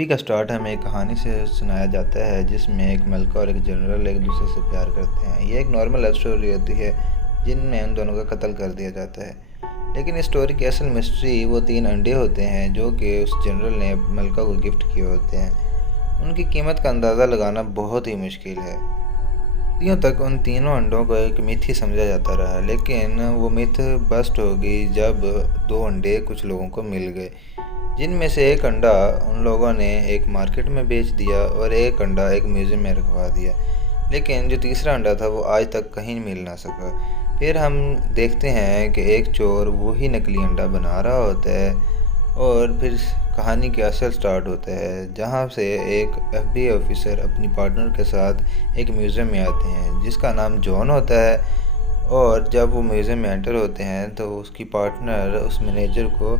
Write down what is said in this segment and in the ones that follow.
Movie का start हमें एक कहानी से सुनाया जाता है जिसमें एक मलका और एक जनरल एक दूसरे से प्यार करते हैं। ये एक नॉर्मल लव स्टोरी होती है जिनमें उन दोनों का कत्ल कर दिया जाता है। लेकिन इस स्टोरी की असल मिस्ट्री वो 3 अंडे होते हैं जो कि उस जनरल ने मलका को गिफ्ट किए होते हैं। उनकी कीमत का अंदाज़ा लगाना बहुत ही मुश्किल है। सदियों तक उन तीनों अंडों को एक मिथ ही समझा जाता रहा, लेकिन वो मिथ बस्ट हो गई जब 2 अंडे कुछ लोगों को मिल गए, जिनमें से एक अंडा उन लोगों ने एक मार्केट में बेच दिया और एक अंडा एक म्यूज़ियम में रखवा दिया। लेकिन जो तीसरा अंडा था वो आज तक कहीं मिल ना सका। फिर हम देखते हैं कि एक चोर वही नकली अंडा बना रहा होता है और फिर कहानी के असल स्टार्ट होता है, जहाँ से एक FBI ऑफिसर अपनी पार्टनर के साथ एक म्यूज़ियम में आते हैं जिसका नाम जॉन होता है। और जब वो म्यूज़ियम में एंटर होते हैं तो उसकी पार्टनर उस मैनेजर को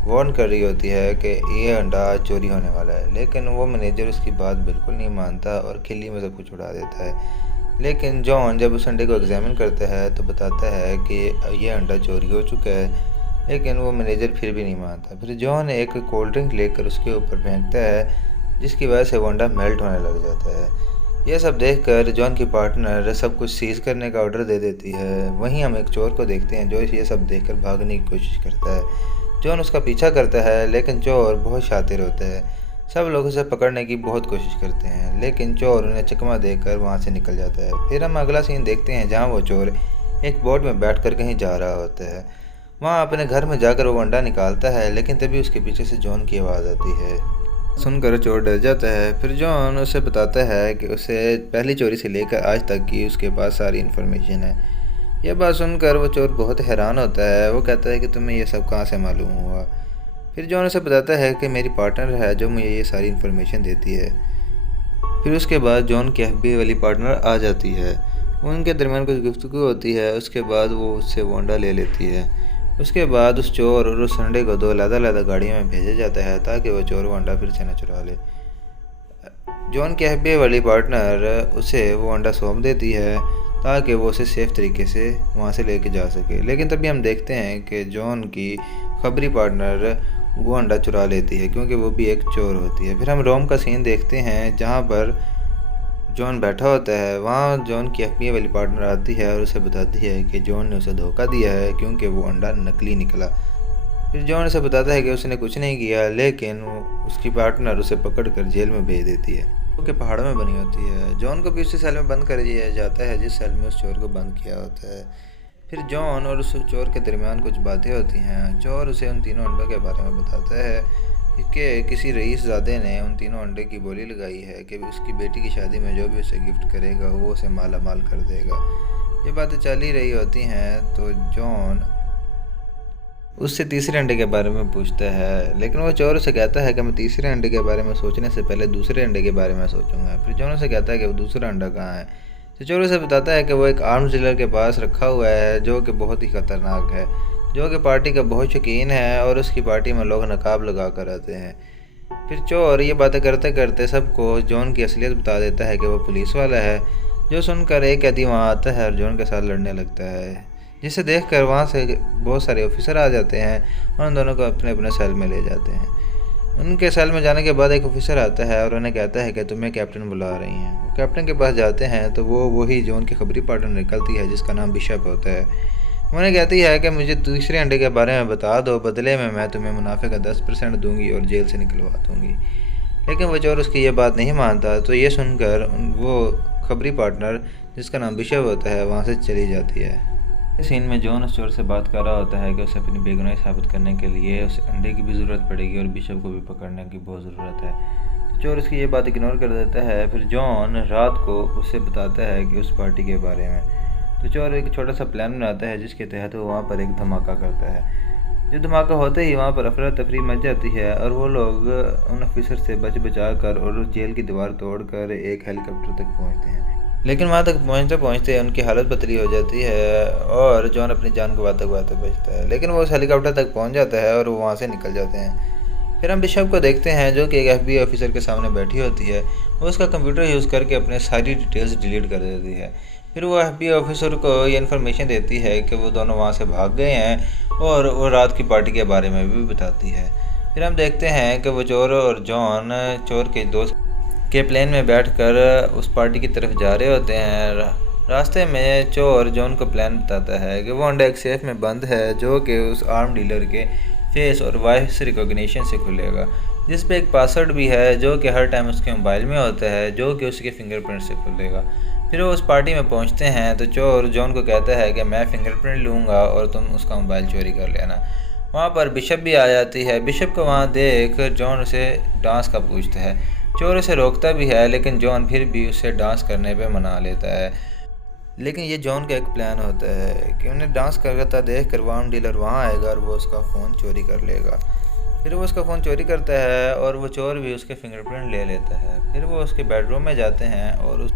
वार्न कर रही होती है कि ये अंडा चोरी होने वाला है, लेकिन वो मैनेजर उसकी बात बिल्कुल नहीं मानता और खिल्ली में सब कुछ उड़ा देता है। लेकिन जॉन जब उस अंडे को एग्जामिन करता है तो बताता है कि ये अंडा चोरी हो चुका है, लेकिन वो मैनेजर फिर भी नहीं मानता। फिर जॉन एक कोल्ड ड्रिंक लेकर उसके ऊपर फेंकता है जिसकी वजह से वो अंडा मेल्ट होने लग जाता है। यह सब देखकर जॉन की पार्टनर सब कुछ सीज करने का ऑर्डर दे देती है। वहीं हम एक चोर को देखते हैं जो ये सब देखकर भागने की कोशिश करता है। जॉन उसका पीछा करता है, लेकिन चोर बहुत शातिर होता है। सब लोग उसे पकड़ने की बहुत कोशिश करते हैं, लेकिन चोर उन्हें चकमा देकर वहाँ से निकल जाता है। फिर हम अगला सीन देखते हैं जहाँ वो चोर एक बोट में बैठकर कहीं जा रहा होता है। वहाँ अपने घर में जाकर वो अंडा निकालता है, लेकिन तभी उसके पीछे से जॉन की आवाज़ आती है। सुनकर चोर डर जाता है। फिर जॉन उसे बताता है कि उसे पहली चोरी से लेकर आज तक की उसके पास सारी इन्फॉर्मेशन है। यह बात सुनकर वो चोर बहुत हैरान होता है। वो कहता है कि तुम्हें यह सब कहाँ से मालूम हुआ। फिर जॉन उसे बताता है कि मेरी पार्टनर है जो मुझे ये सारी इन्फॉर्मेशन देती है। फिर उसके बाद जॉन की FBI वाली पार्टनर आ जाती है। उनके दरमियान कुछ गुफ्तगू होती है। उसके बाद वो उससे वो अंडा ले लेती है। उसके बाद उस चोर और उस अंडे को 2 अलग-अलग गाड़ियों में भेजा जाता है ताकि वो चोर वो अंडा फिर से न चुरा ले। जॉन की FBI वाली पार्टनर उसे वो अंडा सौंप देती है ताकि वो उसे सेफ़ तरीके से वहाँ से लेके जा सके। लेकिन तभी हम देखते हैं कि जॉन की खबरी पार्टनर वो अंडा चुरा लेती है क्योंकि वो भी एक चोर होती है। फिर हम रोम का सीन देखते हैं जहाँ पर जॉन बैठा होता है। वहाँ जॉन की FBI वाली पार्टनर आती है और उसे बताती है कि जॉन ने उसे धोखा दिया है क्योंकि वो अंडा नकली निकला। फिर जॉन उसे बताता है कि उसने कुछ नहीं किया, लेकिन उसकी पार्टनर उसे पकड़कर जेल में भेज देती है जो कि पहाड़ों में बनी होती है। जॉन को भी उसी सेल में बंद कर दिया जाता है जिस सेल में उस चोर को बंद किया होता है। फिर जॉन और उस चोर के दरमियान कुछ बातें होती हैं। चोर उसे उन तीनों अंडों के बारे में बताता है कि किसी रईसज़ादे ने उन तीनों अंडे की बोली लगाई है कि उसकी बेटी की शादी में जो भी उसे गिफ्ट करेगा वो उसे माला माल कर देगा। ये बातें चल ही रही होती हैं तो जॉन उससे तीसरे अंडे के बारे में पूछता है, लेकिन वो चोर उसे कहता है कि मैं तीसरे अंडे के बारे में सोचने से पहले दूसरे अंडे के बारे में सोचूंगा। फिर जॉन उसे कहता है कि वो दूसरा अंडा कहाँ है। तो चोर उसे बताता है कि वो एक आर्म्स डीलर के पास रखा हुआ है जो कि बहुत ही ख़तरनाक है, जो कि पार्टी का बहुत शौकीन है और उसकी पार्टी में लोग नकाब लगा कर आते हैं। फिर चोर ये बातें करते करते सबको जॉन की असलियत बता देता है कि वो पुलिस वाला है, जो सुनकर एक कैदी वहाँ आता है और जॉन के साथ लड़ने लगता है, जिसे देखकर वहाँ से बहुत सारे ऑफिसर आ जाते हैं और उन दोनों को अपने अपने सेल में ले जाते हैं। उनके सेल में जाने के बाद एक ऑफिसर आता है और उन्हें कहता है कि तुम्हें कैप्टन बुला रही हैं। वो कैप्टन के पास जाते हैं तो वो वही जॉन की खबरी पार्टनर निकलती है जिसका नाम बिशप होता है। उन्हें कहती है कि मुझे दूसरे अंडे के बारे में बता दो, बदले में मैं तुम्हें मुनाफे का 10% दूंगी और जेल से निकलवा दूंगी। लेकिन वो चोर उसकी ये बात नहीं मानता। तो ये सुनकर वो खबरी पार्टनर जिसका नाम बिशप होता है वहाँ से चली जाती है। इस सीन में जॉन उस चोर से बात कर रहा होता है कि उसे अपनी बेगुनाही साबित करने के लिए उसे अंडे की भी ज़रूरत पड़ेगी और बिशप को भी पकड़ने की बहुत ज़रूरत है। तो चोर उसकी ये बात इग्नोर कर देता है। फिर जॉन रात को उसे बताता है कि उस पार्टी के बारे में। तो चोर एक छोटा सा प्लान बनाता है जिसके तहत वो वहाँ पर एक धमाका करता है। जो धमाका होते ही वहाँ पर अफरा तफरी मच जाती है और वो लोग उन ऑफिसर से बचा कर और उस जेल की दीवार तोड़कर एक हेलीकॉप्टर तक पहुँचते हैं। लेकिन वहाँ तक पहुँचते पहुँचते उनकी हालत बदली हो जाती है और जॉन अपनी जान गंवाते गंवाते बचता है। लेकिन वो उस हेलीकॉप्टर तक पहुँच जाता है और वो वहाँ से निकल जाते हैं। फिर हम बिशप को देखते हैं जो कि एक FBI ऑफिसर के सामने बैठी होती है। वो उसका कंप्यूटर यूज़ करके अपने सारी डिटेल्स डिलीट कर देती है। फिर वो FBI ऑफिसर को ये इन्फॉर्मेशन देती है कि वो दोनों वहाँ से भाग गए हैं और वो रात की पार्टी के बारे में भी बताती है। फिर हम देखते हैं कि वो चोर और जॉन चोर के दोस्त के प्लेन में बैठकर उस पार्टी की तरफ जा रहे होते हैं। रास्ते में चोर जॉन को प्लान बताता है कि वो अंडा एक सेफ में बंद है जो कि उस आर्म डीलर के फेस और वॉइस रिकॉग्निशन से खुलेगा, जिस पे एक पासवर्ड भी है जो कि हर टाइम उसके मोबाइल में होता है, जो कि उसके फिंगरप्रिंट से खुलेगा। फिर वो उस पार्टी में पहुंचते हैं तो चोर जॉन को कहता है कि मैं फिंगरप्रिंट लूँगा और तुम उसका मोबाइल चोरी कर लेना। वहाँ पर बिशप भी आ जाती है। बिशप को वहाँ देख जॉन उसे डांस का पूछता है। चोर उसे रोकता भी है लेकिन जॉन फिर भी उसे डांस करने पे मना लेता है। लेकिन ये जॉन का एक प्लान होता है कि उन्हें डांस करता देख कर वार्म डीलर वहाँ आएगा और वो उसका फ़ोन चोरी कर लेगा। फिर वो उसका फ़ोन चोरी करता है और वो चोर भी उसके फिंगरप्रिंट ले लेता है। फिर वो उसके बेडरूम में जाते हैं और उस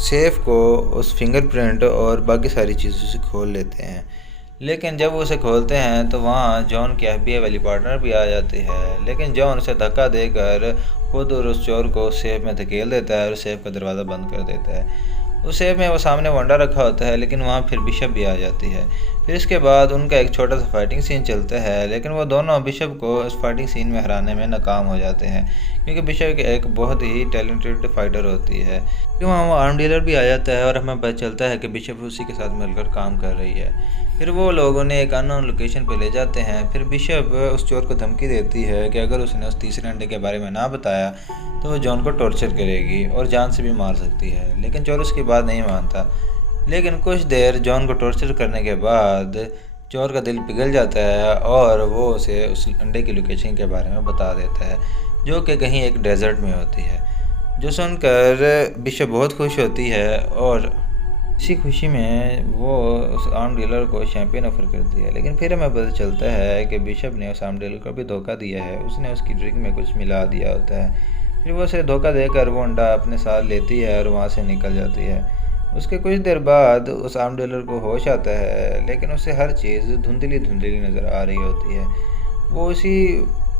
सेफ को उस फिंगरप्रिंट और बाकी सारी चीज़ों से खोल लेते हैं। लेकिन जब वो उसे खोलते हैं तो वहाँ जॉन की FBI वाली पार्टनर भी आ जाती है, लेकिन जॉन उसे धक्का देकर खुद और उस चोर को सेफ में धकेल देता है और सेफ का दरवाज़ा बंद कर देता है। उस सेफ में वो सामने वंडा रखा होता है, लेकिन वहाँ फिर बिशप भी आ जाती है। फिर इसके बाद उनका एक छोटा सा फाइटिंग सीन चलता है, लेकिन वो दोनों बिशप को इस फाइटिंग सीन में हराने में नाकाम हो जाते हैं, क्योंकि बिशप एक बहुत ही टैलेंटेड फाइटर होती है। फिर वहाँ वो आर्म डीलर भी आ जाता है और हमें पता चलता है कि बिशप उसी के साथ मिलकर काम कर रही है। फिर वो लोग उन्हें एक अननोन लोकेशन पे ले जाते हैं। फिर बिशप उस चोर को धमकी देती है कि अगर उसने उस तीसरे अंडे के बारे में ना बताया तो वो जॉन को टॉर्चर करेगी और जान से भी मार सकती है, लेकिन चोर उसकी बात नहीं मानता। लेकिन कुछ देर जॉन को टॉर्चर करने के बाद चोर का दिल पिघल जाता है और वो उसे उस अंडे की लोकेशन के बारे में बता देता है, जो कि कहीं एक डेजर्ट में होती है। जो सुनकर बिशप बहुत खुश होती है और इसी खुशी में वो उस आर्म डीलर को चैंपियन ऑफर करती है। लेकिन फिर हमें पता चलता है कि बिशप ने उस आर्म डीलर को भी धोखा दिया है। उसने उसकी ड्रिंक में कुछ मिला दिया होता है। फिर वो उसे धोखा देकर वो अंडा अपने साथ लेती है और वहाँ से निकल जाती है। उसके कुछ देर बाद उस आर्म डीलर को होश आता है, लेकिन उसे हर चीज़ धुंधली धुंधली नज़र आ रही होती है। वो उसी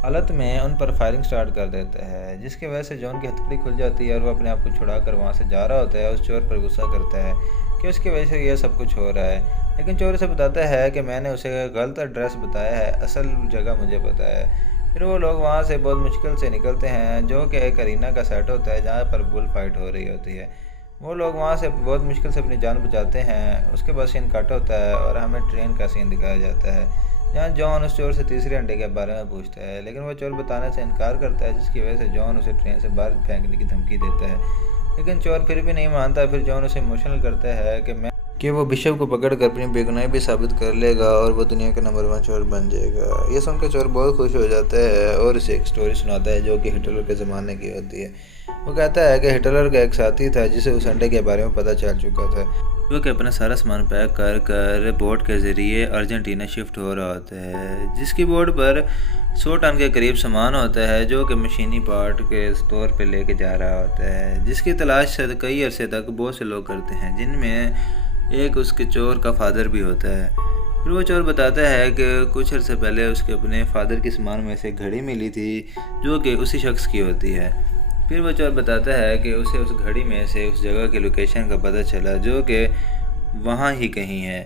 हालत में उन पर फायरिंग स्टार्ट कर देता है, जिसकी वजह से जॉन की हथकड़ी खुल जाती है और वो अपने आप को छुड़ा कर वहाँ से जा रहा होता है। उस चोर पर गुस्सा करता है कि उसकी वजह से यह सब कुछ हो रहा है, लेकिन चोर उसे बताता है कि मैंने उसे गलत एड्रेस बताया है, असल जगह मुझे पता है। फिर वो लोग वहाँ से बहुत मुश्किल से निकलते हैं, जो कि एक अरीना का सेट होता है जहाँ पर बुल फाइट हो रही होती है। वो लोग वहाँ से बहुत मुश्किल से अपनी जान बचाते हैं। उसके बाद सीन कट होता है और हमें ट्रेन का सीन दिखाया जाता है, जहाँ जॉन उस चोर से तीसरे अंडे के बारे में पूछता है, लेकिन वो चोर बताने से इनकार करता है, जिसकी वजह से जॉन उसे ट्रेन से बाहर फेंकने की धमकी देता है। लेकिन चोर फिर भी नहीं मानता। फिर जॉन उसे इमोशनल करता है कि वो बिशप को पकड़कर अपनी बेगुनाही भी साबित कर लेगा और वो दुनिया का नंबर 1 चोर बन जाएगा। ये सुनकर चोर बहुत खुश हो जाता है और इसे एक स्टोरी सुनाता है जो कि हिटलर के ज़माने की होती है। वो कहता है कि हिटलर का एक साथी था जिसे उस अंडे के बारे में पता चल चुका था, जो कि अपना सारा सामान पैक कर बोट के ज़रिए अर्जेंटीना शिफ्ट हो रहा होता है, जिसकी बोट पर 100 टन के करीब सामान होता है, जो कि मशीनी पार्ट के तौर पे लेके जा रहा होता है, जिसकी तलाश से कई अरसे तक बहुत से लोग करते हैं, जिनमें एक उसके चोर का फादर भी होता है। फिर वो चोर बताता है कि कुछ अर्से पहले उसके अपने फादर के सामान में से घड़ी मिली थी, जो कि उसी शख्स की होती है। फिर वो चोर बताता है कि उसे उस घड़ी में से उस जगह की लोकेशन का पता चला, जो कि वहाँ ही कहीं है।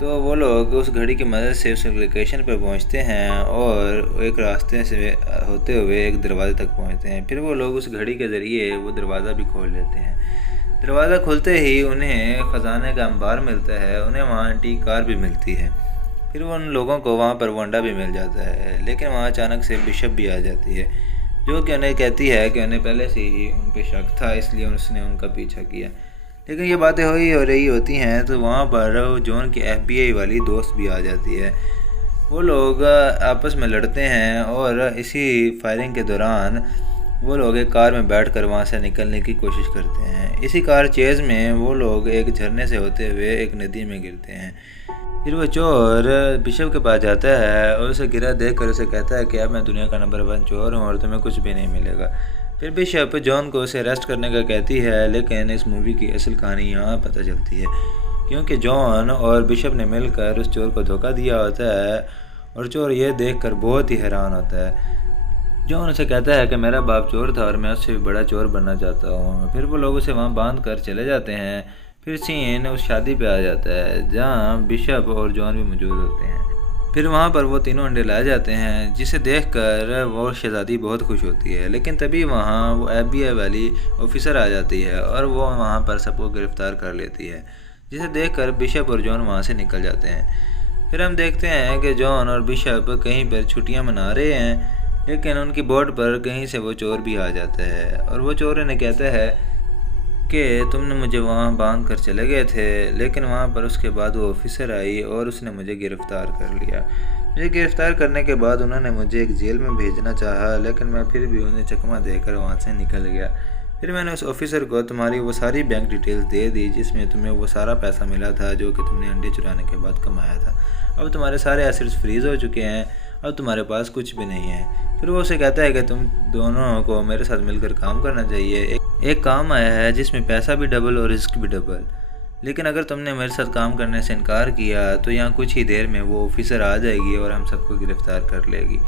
तो वो लोग उस घड़ी की मदद से उस लोकेशन पर पहुँचते हैं और एक रास्ते से होते हुए एक दरवाजे तक पहुँचते हैं। फिर वो लोग उस घड़ी के ज़रिए वो दरवाज़ा भी खोल लेते हैं। दरवाज़ा खुलते ही उन्हें ख़जाने का अंबार मिलता है, उन्हें वहाँ एंटीक कार भी मिलती है। फिर उन लोगों को वहाँ पर वंडा भी मिल जाता है, लेकिन वहाँ अचानक से बिशप भी आ जाती है, जो कि उन्हें कहती है कि उन्हें पहले से ही उन पर शक था, इसलिए उसने उनका पीछा किया। लेकिन ये बातें हो रही होती हैं तो वहाँ पर जॉन की FBI वाली दोस्त भी आ जाती है। वो लोग आपस में लड़ते हैं और इसी फायरिंग के दौरान वो लोग एक कार में बैठकर वहाँ से निकलने की कोशिश करते हैं। इसी कार चेज़ में वो लोग एक झरने से होते हुए एक नदी में गिरते हैं। फिर वो चोर बिशप के पास जाता है और उसे गिरा देखकर उसे कहता है कि अब मैं दुनिया का नंबर 1 चोर हूँ और तुम्हें कुछ भी नहीं मिलेगा। फिर बिशप जॉन को उसे अरेस्ट करने का कहती है, लेकिन इस मूवी की असल कहानी यहाँ पता चलती है, क्योंकि जॉन और बिशप ने मिलकर उस चोर को धोखा दिया होता है और चोर ये देखकर बहुत ही हैरान होता है। जॉन उसे कहता है कि मेरा बाप चोर था और मैं उससे भी बड़ा चोर बनना चाहता हूँ। फिर वो लोग उसे वहाँ बांध कर चले जाते हैं। फिर सीन उस शादी पे आ जाता है जहाँ बिशप और जॉन भी मौजूद होते हैं। फिर वहाँ पर वो तीनों अंडे लाए जाते हैं, जिसे देखकर वो शहज़ादी बहुत खुश होती है। लेकिन तभी वहाँ वो FBI वाली ऑफिसर आ जाती है और वो वहाँ पर सबको गिरफ़्तार कर लेती है, जिसे देखकर बिशप और जॉन वहाँ से निकल जाते हैं। फिर हम देखते हैं कि जॉन और बिशप कहीं पर छुट्टियाँ मना रहे हैं, लेकिन उनकी बोट पर कहीं से वो चोर भी आ जाता है और वो चोर इन्हें कहता है कि तुमने मुझे वहाँ बांध कर चले गए थे, लेकिन वहाँ पर उसके बाद वो ऑफिसर आई और उसने मुझे गिरफ़्तार कर लिया। मुझे गिरफ़्तार करने के बाद उन्होंने मुझे एक जेल में भेजना चाहा, लेकिन मैं फिर भी उन्हें चकमा देकर वहाँ से निकल गया। फिर मैंने उस ऑफिसर को तुम्हारी वो सारी बैंक डिटेल्स दे दी, जिसमें तुम्हें वो सारा पैसा मिला था जो कि तुमने अंडे चुराने के बाद कमाया था। अब तुम्हारे सारे एसेट्स फ्रीज़ हो चुके हैं, अब तुम्हारे पास कुछ भी नहीं है। फिर वो उसे कहता है कि तुम दोनों को मेरे साथ मिलकर काम करना चाहिए। एक काम आया है जिसमें पैसा भी डबल और रिस्क भी डबल, लेकिन अगर तुमने मेरे साथ काम करने से इनकार किया तो यहाँ कुछ ही देर में वो ऑफिसर आ जाएगी और हम सबको गिरफ़्तार कर लेगी।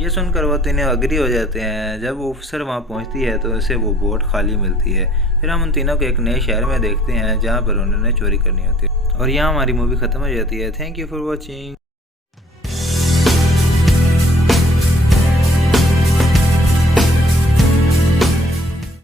ये सुनकर वो तीनों अग्री हो जाते हैं। जब वो ऑफिसर वहाँ पहुँचती है तो उसे वो बोट खाली मिलती है। फिर हम उन तीनों को एक नए शहर में देखते हैं जहाँ पर उन्होंने चोरी करनी होती है, और यहाँ हमारी मूवी ख़त्म हो जाती है। Thank you for watching.